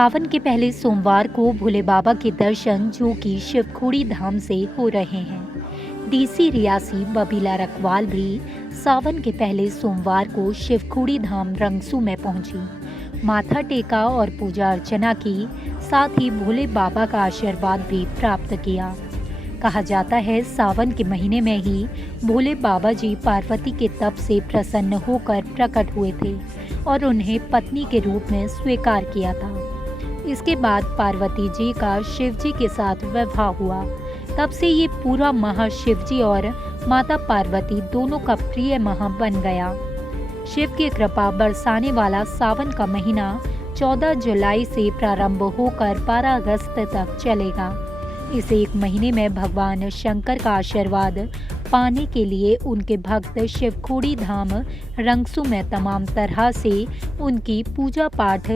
सावन के पहले सोमवार को भोले बाबा के दर्शन जो कि शिवखोड़ी धाम से हो रहे हैं। डीसी रियासी बबीला रखवाल भी सावन के पहले सोमवार को शिवखोड़ी धाम रंगसू में पहुंची, माथा टेका और पूजा अर्चना की, साथ ही भोले बाबा का आशीर्वाद भी प्राप्त किया। कहा जाता है सावन के महीने में ही भोले बाबा जी पार्वती के तप से प्रसन्न होकर प्रकट हुए थे और उन्हें पत्नी के रूप में स्वीकार किया था। इसके बाद पार्वती जी का शिव जी के साथ विवाह हुआ। तब से ये पूरा माह शिव जी और माता पार्वती दोनों का प्रिय माह बन गया। शिव की कृपा बरसाने वाला सावन का महीना 14 जुलाई से प्रारंभ होकर 12 अगस्त तक चलेगा। इस एक महीने में भगवान शंकर का आशीर्वाद पाने के लिए उनके भक्त शिवखोड़ी धाम रंगसू में तमाम तरह से उनकी पूजा पाठ,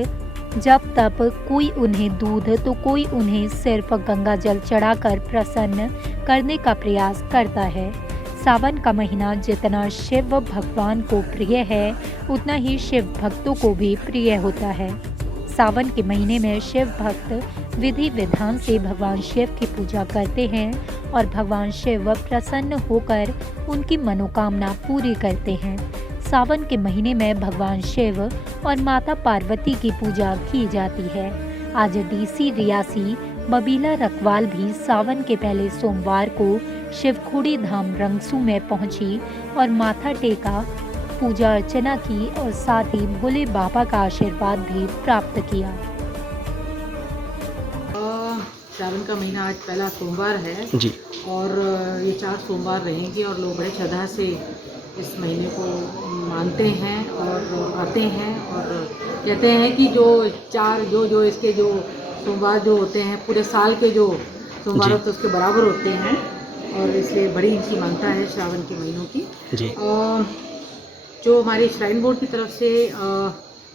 जब तब कोई उन्हें दूध तो कोई उन्हें सिर्फ गंगा जल चढ़ाकर प्रसन्न करने का प्रयास करता है। सावन का महीना जितना शिव भगवान को प्रिय है उतना ही शिव भक्तों को भी प्रिय होता है। सावन के महीने में शिव भक्त विधि विधान से भगवान शिव की पूजा करते हैं और भगवान शिव प्रसन्न होकर उनकी मनोकामना पूरी करते हैं। सावन के महीने में भगवान शिव और माता पार्वती की पूजा की जाती है। आज डीसी रियासी बबीला रखवाल भी सावन के पहले सोमवार को शिवखोड़ी धाम रंगसू में पहुंची और माथा टेका, पूजा अर्चना की और साथ ही भोले बाबा का आशीर्वाद भी प्राप्त किया। सावन का महीना आज पहला सोमवार है जी। और ये 4 सोमवार रहेंगे और लोग बड़े श्रद्धा से इस महीने को मानते हैं और आते हैं और कहते हैं कि जो इसके जो सोमवार जो होते हैं पूरे साल के जो सोमवार होते हैं उसके बराबर होते हैं और इसलिए बड़ी इनकी मान्यता है श्रावण के महीनों की। जी। जो हमारी श्राइन बोर्ड की तरफ से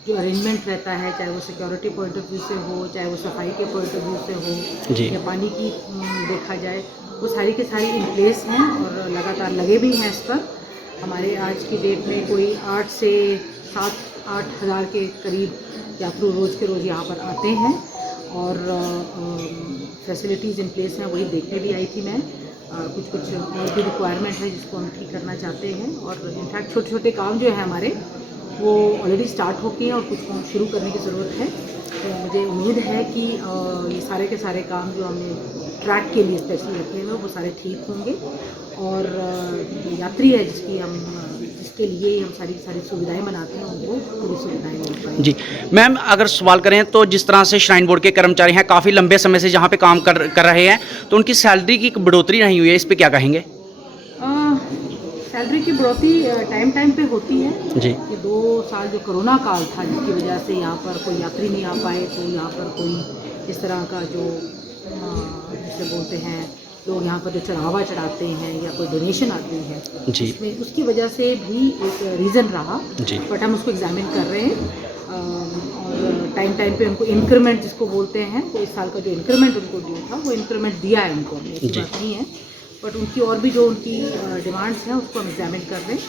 जो अरेंजमेंट रहता है, चाहे वो सिक्योरिटी पॉइंट ऑफ व्यू से हो, चाहे वो सफाई के पॉइंट ऑफ व्यू से हो या पानी की देखा जाए, वो सारी के सारी इन प्लेस हैं और लगातार लगे भी हैं इस पर। हमारे आज की डेट में कोई 8 से 7-8 हज़ार के करीब यात्रु रोज़ के रोज़ यहाँ पर आते हैं और फैसिलिटीज़ इन प्लेस हैं, वही देखने भी आई थी मैं। कुछ और भी रिक्वायरमेंट है जिसको हम ठीक करना चाहते हैं और इनफैक्ट छोटे छोटे काम जो है हमारे वो ऑलरेडी स्टार्ट हो गए हैं और कुछ काम शुरू करने की ज़रूरत है। तो मुझे उम्मीद है कि ये सारे के सारे काम जो हमने ट्रैक के लिए स्पेशली रखे हैं वो सारे ठीक होंगे और जो यात्री है जिसके लिए हम सारी सुविधाएं बनाते हैं उनको पूरी सुविधाएं मिल पाएंगी। जी मैम, अगर सवाल करें तो जिस तरह से श्राइन बोर्ड के कर्मचारी हैं काफ़ी लंबे समय से जहाँ पे काम कर रहे हैं तो उनकी सैलरी की बढ़ोतरी नहीं हुई है, इस पे क्या कहेंगे? सैलरी की बढ़ोतरी टाइम पे होती है जी। कि 2 साल जो कोरोना काल था जिसकी वजह से यहाँ पर कोई यात्री नहीं आ पाए तो यहाँ पर कोई इस तरह का जो जिसे बोलते हैं लोग यहाँ पर जो चढ़ावा चढ़ाते हैं या कोई डोनेशन आती है जी, उसकी वजह से भी एक रीज़न रहा जी। बट हम उसको एग्जामिन कर रहे हैं और टाइम पे उनको इंक्रीमेंट जिसको बोलते हैं तो इस साल का जो इंक्रीमेंट उनको ड्यू था वो इंक्रीमेंट दिया है उनको, ऐसी बात नहीं है बट उनकी और भी जो उनकी डिमांड्स हैं उसको हम एग्जामिन कर रहे हैं।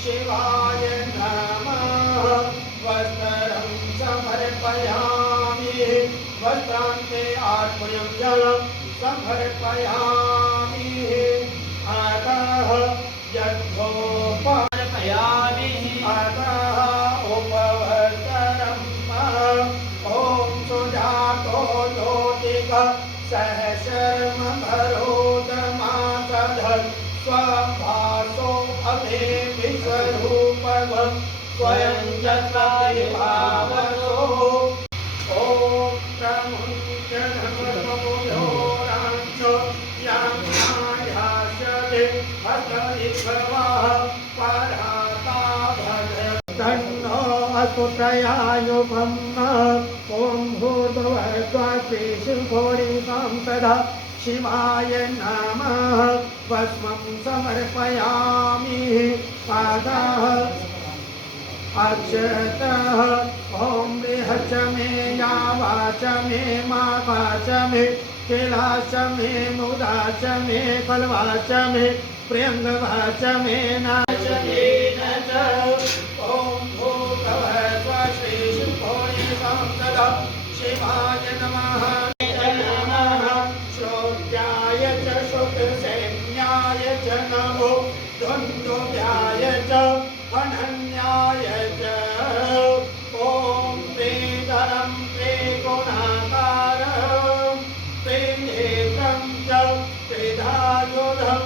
शिवाय नमः। वस्त्रं समर्पयामि, वस्त्रान्ते आत्मयं जलं समर्पयामि। अतः यज्ञोपर्पयामि, अतः उपवस्त्रम्। ॐ सुजातो ज्योतिः सहस्रमभरोदमासधत् स्वभासो अभे विश्वरूपः स्वयं जन्मविभावसो ॐ प्रमुञ्च धर्मसमुदोराञ्च यां न्यायास्यते हस्तनिभवः पराता तन्नो असुत्रयायुगम् ॐ भूर्भुवस्वस्मिन् तदा शिवाय नमः भस्मं समर्पयामि पादाः अक्षतः ॐ बृहच्च मे यावाच मे मावाच मे कैलाश मे मुदाच मे कल्वाच मे प्रियङ्गवाच मे नाच येन च ॐ भूर्भुवस्वस्मिन् तदा शिवाय नमः श्रोत्याय च श्रुतसैन्याय च नमो द्वन्द्वव्याय च अनन्याय च ॐ त्रिधरं त्रिगुणाकारं त्रिनेत्रं च त्रिधायुधं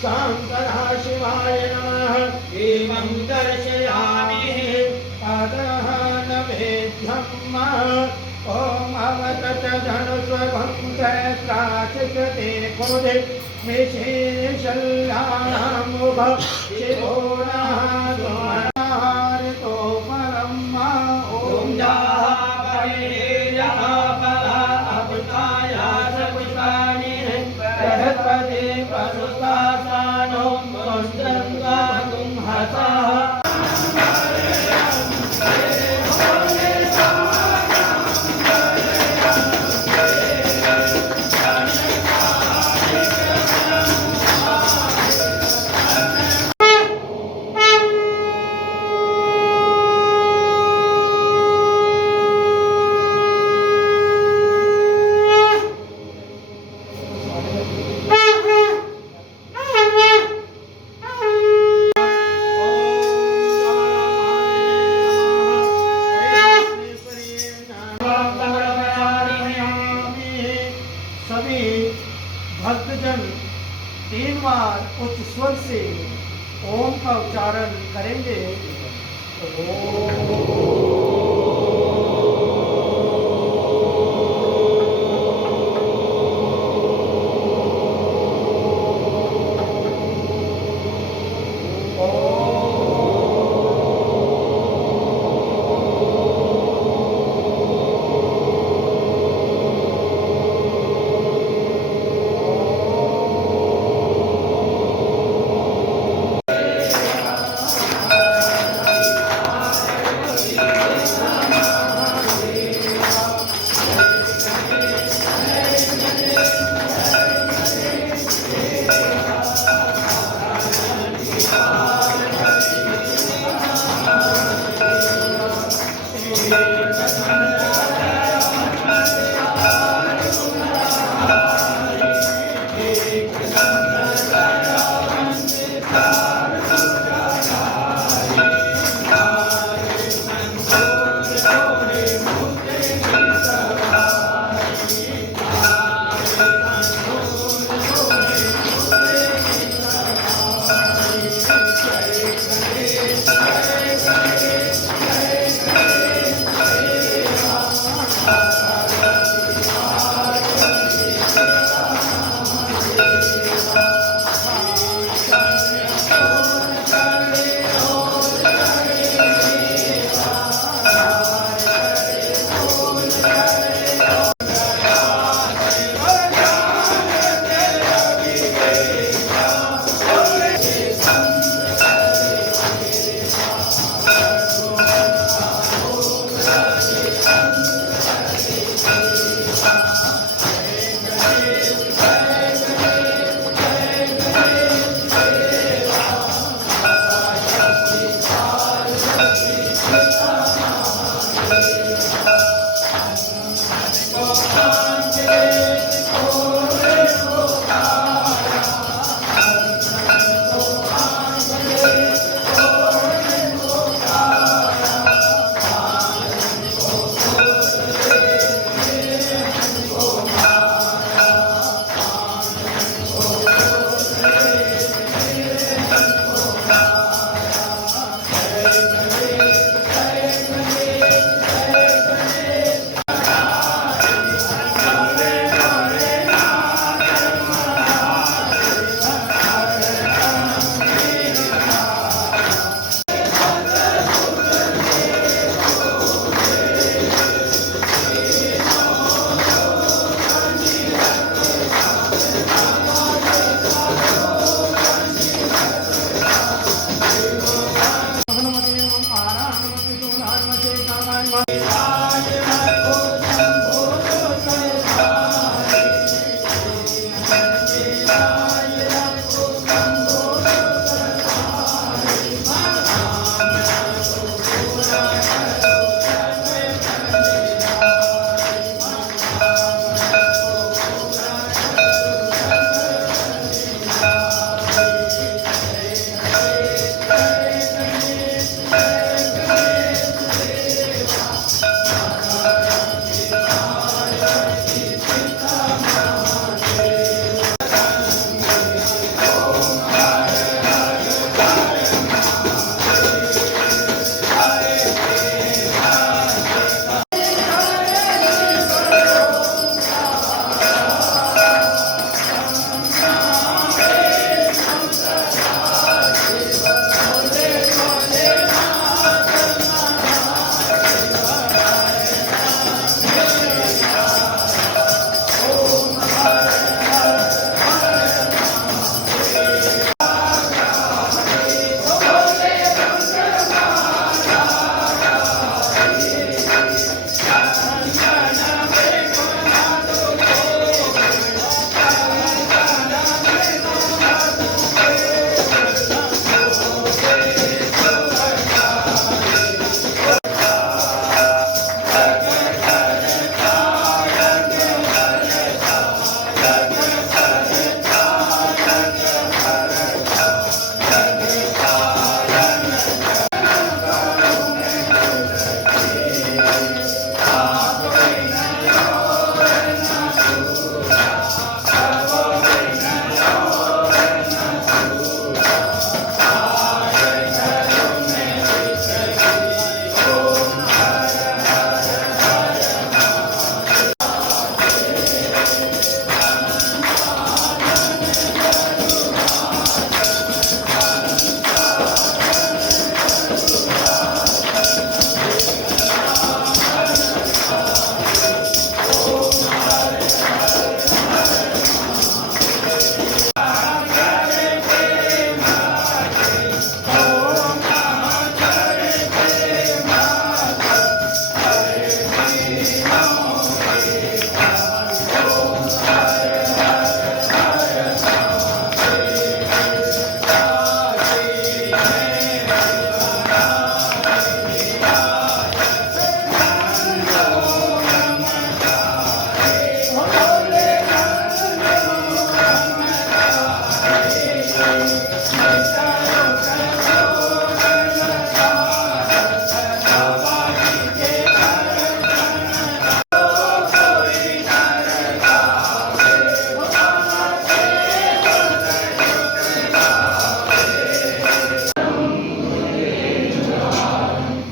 शान्तः शिवाय नमः एवं दर्शयामि अतः नवेद्यम् ॐ अवतत धनुष्वभङ्गत्राचिते खोदे विशेषल्यामुभ शिवो नाहारितो परम् ॐ जाः अवताया च पुष्पाणि बृहस्पति पशुशासानो मंत्रं गातुं हसः सभी भक्तजन 3 बार उच्च स्वर से ओम का उच्चारण करेंगे।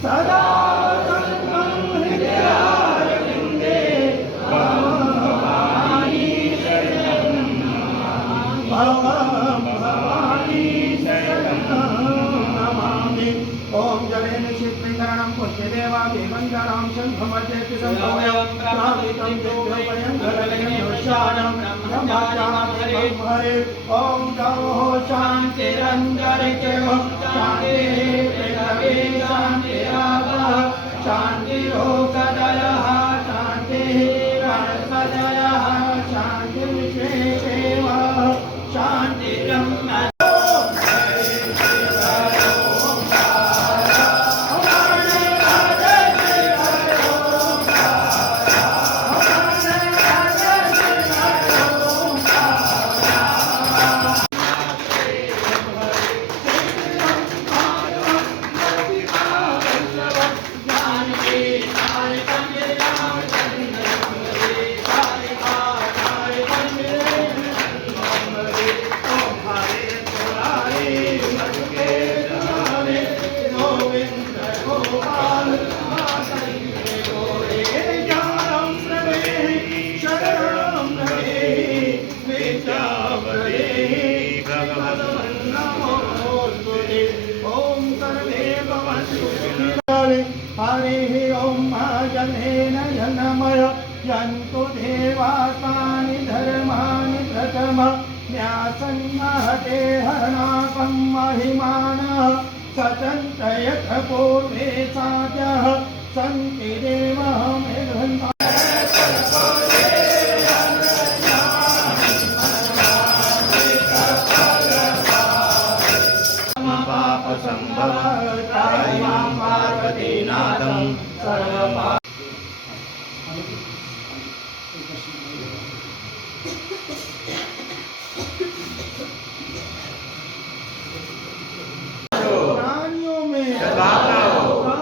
सदा सन्तं हृदयारविन्दे भवानी शरणं भवानी शरणं नमामि। ॐ जलेन शीतलीकरणं पुष्यदेवा देवञ्जरां शङ्खमध्यति सम्भवयं प्रापितं देवोपयं घरलयं हरे। ॐ गौः शान्तिरन्तरिक्षः शान्तिः पृथ्वी शान्तिरापः शान्तिरोगदयः शान्तिः वनस्पतयः शान्तिर्विश्वेदेवाः शान्तिरम् हरिः ॐ जनेन जनमय यन्तु देवास्तानि धर्माणि प्रथम न्यासन्महते हरणाकं महिमानः सचन्तयथ पूर्वे साध्यः सन्ति देवः मेघन्ता पापसम्भवः पार्वतीनाथं सर्वपा